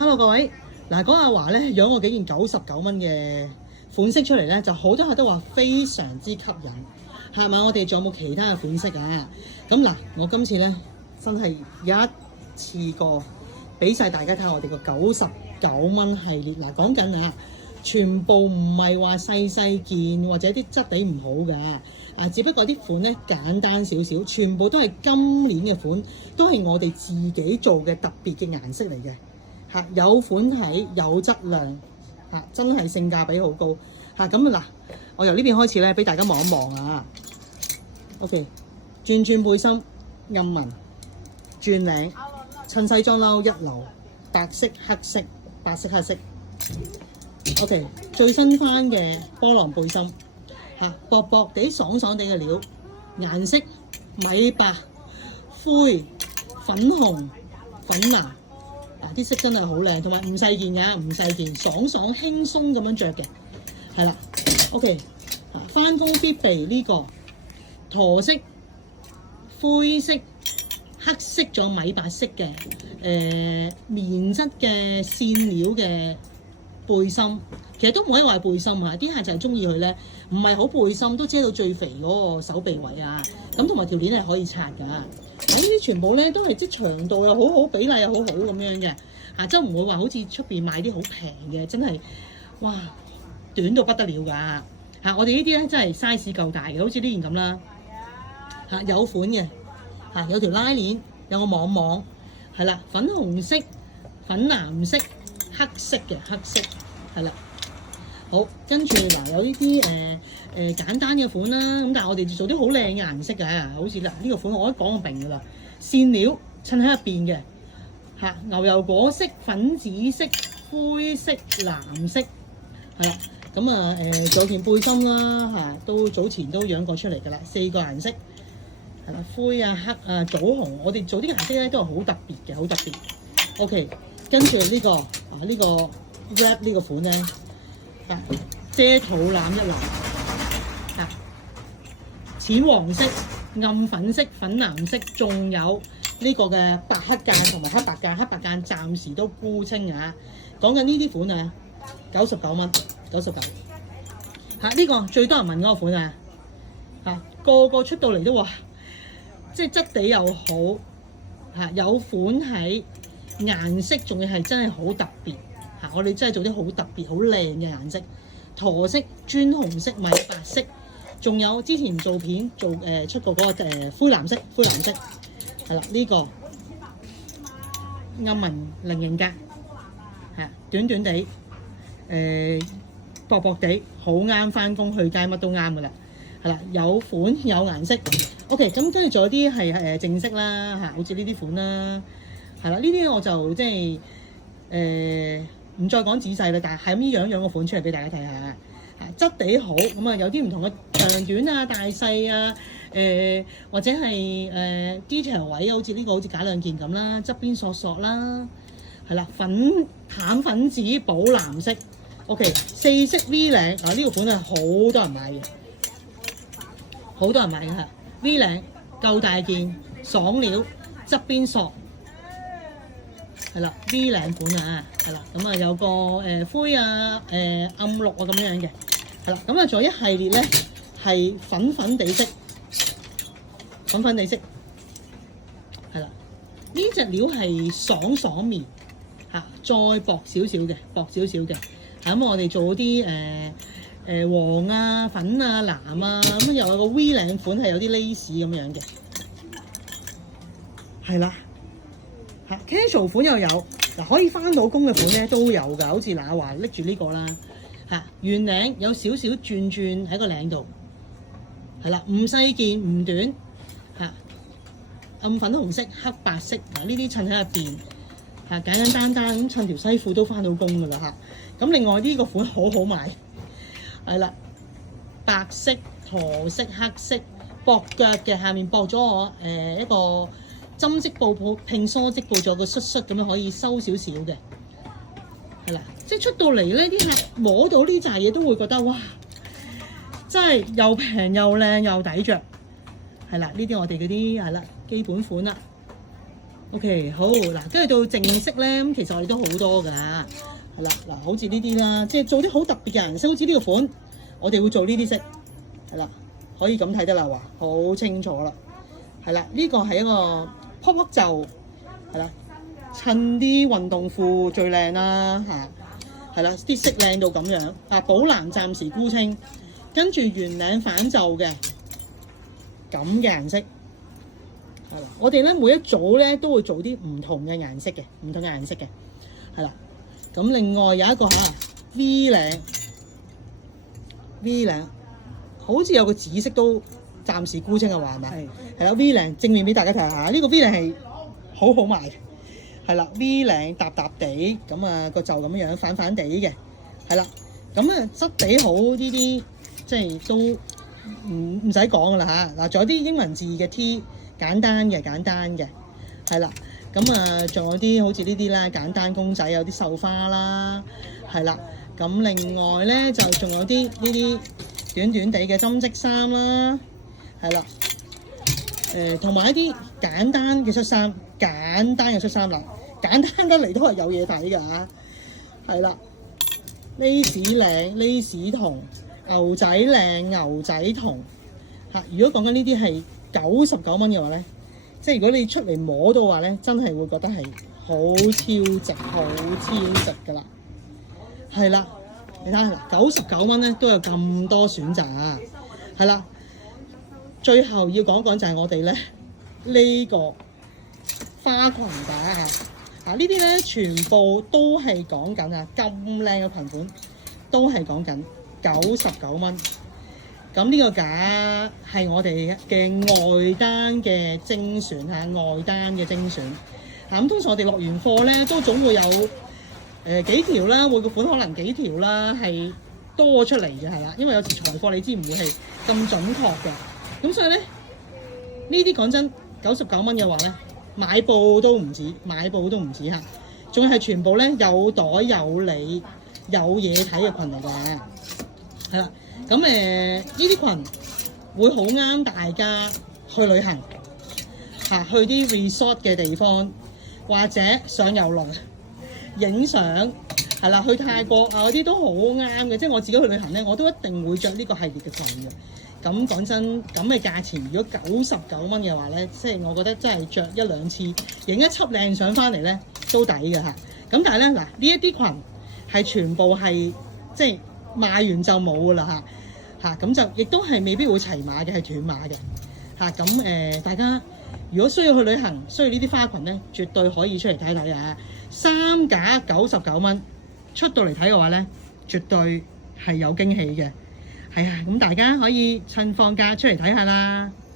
Hello 各位，嗱講阿華咧養我幾件99蚊嘅款式出嚟咧，就好多客都話非常之吸引，係咪？我哋仲有冇其他嘅款式啊？咁嗱，我今次咧真係一次過俾晒大家睇下我哋個99蚊系列。嗱講緊啊，全部唔係話細細件或者啲質地唔好嘅，只不過啲款咧簡單少少，全部都係今年嘅款，都係我哋自己做嘅特別嘅顏色嚟嘅。有款體有質量，真係性價比好高咁嗱，我由呢邊開始咧，俾大家望一望啊。OK， 轉背心暗紋，轉領襯西裝褸一流，白色黑色，白色黑色。OK， 最新翻嘅波浪背心，薄薄地爽爽地嘅料，顏色米白、灰、粉紅、粉藍。啲色真係好靚，同埋唔細件㗎，唔細件，爽爽輕鬆咁樣着嘅，係啦。OK， 翻工必備呢個駝色、灰色、黑色仲有米白色嘅棉質嘅線料嘅背心，其實都唔可以話背心啊，啲客就係中意佢咧，唔係好背心，都遮到最肥嗰個手臂位啊，咁同埋條鏈係可以拆㗎。呢啲全部咧都係即長度又好好，比例又好好咁樣嘅，即係唔會話好似出邊買啲好平嘅，真係哇短到不得了㗎。我哋呢啲咧真係 size 夠大嘅，好似呢件咁啦，有款嘅，有條拉鏈，有個網網，係啦，粉紅色、粉藍色、黑色嘅黑色，係啦。好，跟住嗱有呢啲簡單嘅款啦，咁但係我哋做啲好靚嘅顏色嘅，好似嗱呢個款我都講過明㗎啦，線料襯喺入邊嘅，牛油果色、粉紫色、灰色、藍色，係啦，咁啊仲有件背心啦，都早前都養過出嚟㗎啦，4個顏色，係啦，灰啊、黑啊、棗紅，我哋做啲顏色咧都係好特別嘅，好特別。OK， 跟住呢個呢個 wrap 呢個款咧。遮肚腩一流，淺黃色、暗粉色、粉藍色，仲有呢個嘅白黑間同埋黑白間，黑白間暫時都沽清啊！講緊呢啲款啊，99蚊，99。呢個最多人問嗰個款啊，個個出到嚟都話，即係質地又好，有款喺顏色，仲要係真係好特別。我哋真係做啲好特別、好靚嘅顏色，駝色、磚紅色、米白色，仲有之前做片出過嗰個灰藍色，係啦，呢個暗紋菱形格，短短地，薄薄地，好啱翻工去街，乜都啱噶啦，係啦，有款有顏色。OK， 咁跟住仲有啲係正色啦，好似呢啲款啦，係啦，呢啲我就即係唔再講仔細啦，但係咁樣個款出嚟俾大家睇下，質地好咁啊，有啲唔同嘅長短啊、大細啊，或者係detail 位，好似呢個好似假兩件咁啦，側邊索索啦，係啦，淡粉紫寶藍色 ，OK， 4色 V 領呢個款係好多人買嘅，好多人買嘅 V 領夠大件，爽料，側邊索。係啦 ，V 領款啊，係啦，咁啊有個灰啊、暗綠啊咁樣嘅，係啦，咁啊仲有一系列咧係粉粉地色，係啦，呢隻料係爽爽棉再薄少少嘅，咁我哋做啲黃啊、粉啊、藍啊，咁又有個 V 領款係有啲 lace 咁樣嘅，係啦。casual 款又有嗱，可以翻到工嘅款咧都有㗎，好似阿華拎住呢個啦，圓領有少少轉喺個領度，係啦，唔細件唔短，暗粉紅色、黑白色嗱，呢啲襯喺入邊，簡單咁襯條西褲都翻到工㗎啦咁另外呢個款好好賣，係啦，白色、駝色、黑色，薄腳嘅，下面薄咗我一個針織布拼梳織布，仲有個恤恤咁樣可以收少少嘅，係啦，即係出到嚟咧，啲客摸到呢扎嘢都會覺得哇，真係又平又靚又抵着，係啦，呢啲我哋嗰啲係啦基本款啦。OK， 好嗱，跟住到正色咧，咁其實我哋都好多㗎，係啦嗱，好似呢啲啦，即係做啲好特別嘅顏色，好似呢個款，我哋會做呢啲色，係啦，可以咁睇得啦，話好清楚啦，係啦，呢個係一個撲撲袖，係啦，襯啲運動褲最靚啦嚇，係啦，啲色靚到咁樣，啊寶藍暫時沽清，跟住圓領反袖嘅咁嘅顏色。係啦，我哋咧每一組咧都會做啲唔同嘅顏色嘅，唔同嘅顏色嘅，係啦。咁另外有一個V 領，好似有個紫色都暫時沽清嘅話係咪？係啦 ，V 領正面俾大家睇下，呢個 V 領係好好賣嘅，係啦 ，V 領搭搭地，咁啊個袖咁樣反反地嘅，係啦，咁啊質地好呢啲，即係都唔使講噶啦嚇。嗱，仲有啲英文字嘅 T。簡單嘅，係啦，咁啊，仲有啲好似呢啲啦，簡單公仔有啲繡花啦，係啦，咁另外咧就仲有啲呢啲短短地嘅針織衫啦，係啦，同埋一啲簡單嘅恤衫啦，簡單得嚟都係有嘢睇㗎，係啦，lace領、lace筒、牛仔領、牛仔筒嚇，如果講緊呢啲係99蚊嘅話咧，即係如果你出嚟摸到話咧，真係會覺得係好超值㗎啦。係啦，你睇下嗱，99蚊咧都有咁多選擇啊。係啦，最後要講就係我哋咧呢個花裙架呢啲咧全部都係講緊咁靚嘅裙款，都係講緊99蚊。咁呢個架係我哋嘅外單嘅精選咁通常我哋落完貨咧，都總會有幾條啦，每個款可能幾條啦，係多出嚟嘅係啦，因為有時財貨你知唔會係咁準確嘅，咁所以咧呢啲講真99蚊嘅話咧，買布都唔止嚇，仲係全部咧有袋有理有嘢睇嘅裙嚟嘅，係啦。咁呢啲裙會好啱大家去旅行去啲 resort 嘅地方，或者上遊輪影相係啦，去泰國嗰啲都好啱嘅。即係我自己去旅行咧，我都一定會着呢個系列嘅裙嘅。咁講真，咁嘅價錢如果99蚊嘅話咧，即係我覺得真係着一兩次影一輯靚相翻嚟咧都抵嘅嚇。咁但係咧嗱，呢一啲裙係全部係即係賣完就冇㗎啦嚇，咁就亦都係未必會齊碼嘅，係斷碼嘅嚇。咁大家如果需要去旅行，需要呢啲花裙咧，絕對可以出嚟睇睇啊！3架99蚊，出到嚟睇嘅話咧，絕對係有驚喜嘅。係啊，咁大家可以趁放假出嚟睇下啦〜